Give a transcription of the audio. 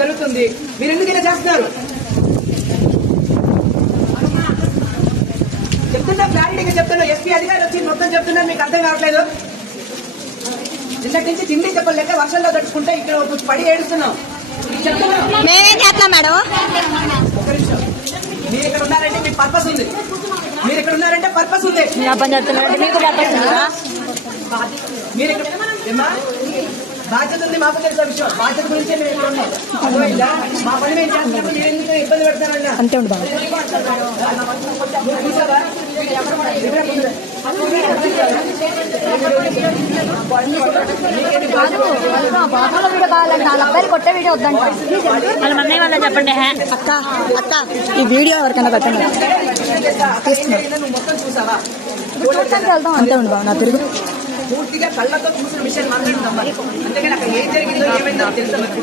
జరుగుతుంది. మీరు ఎందుకు ఇలా చేస్తున్నారు? చెప్తున్నా, క్లారిటీగా చెప్తున్నా. ఎస్పీ అధికారి వచ్చి మొత్తం చెప్తున్నా, మీకు అర్థం కావట్లేదు. నిన్నటి నుంచి తిండి చెప్పలేక వర్షంలో తడుచుకుంటే ఇక్కడ పడి ఏడుస్తున్నాం. మేమేం చేస్తున్నాం మేడం? ఒక నిమిషం. మీరు ఇక్కడ ఉన్నారంటే మీకు పర్పస్ ఉంది. మీరు ఇక్కడ ఉన్నారంటే పర్పస్ ఉంది. మీకు పర్పస్ ఉందా? మీరు ఇక్కడ బాధ్యత ఉంది. మాకు తెలిసిన విషయం. బాధ్యత గురించి మేము ఇక్కడ ఉన్నాం. అర్థమైందా? మా పని మేము చేస్తున్నప్పుడు మీరు ఎందుకు ఇబ్బంది పెడతారన్నా? అంతే ఉండు బాబు. చూసావా? వీడియో కావాలంటే వాళ్ళ అబ్బాయిలు కొట్టే వీడియో వద్దంట. వాళ్ళ అన్నయ్య వాళ్ళ చెప్పండి. అక్క అక్క ఈ వీడియో ఎవరికైనా పెట్టండి. మొత్తం చూసావా? చూడటానికి వెళ్దాం. అంతే ఉండు బాబు. నా తిరుగు పూర్తిగా కళ్ళతో చూసిన విషయం మాట్లాడుతాం. అంతేగాని అక్కడ ఏం జరిగిందో ఏమైందో తెలుసు.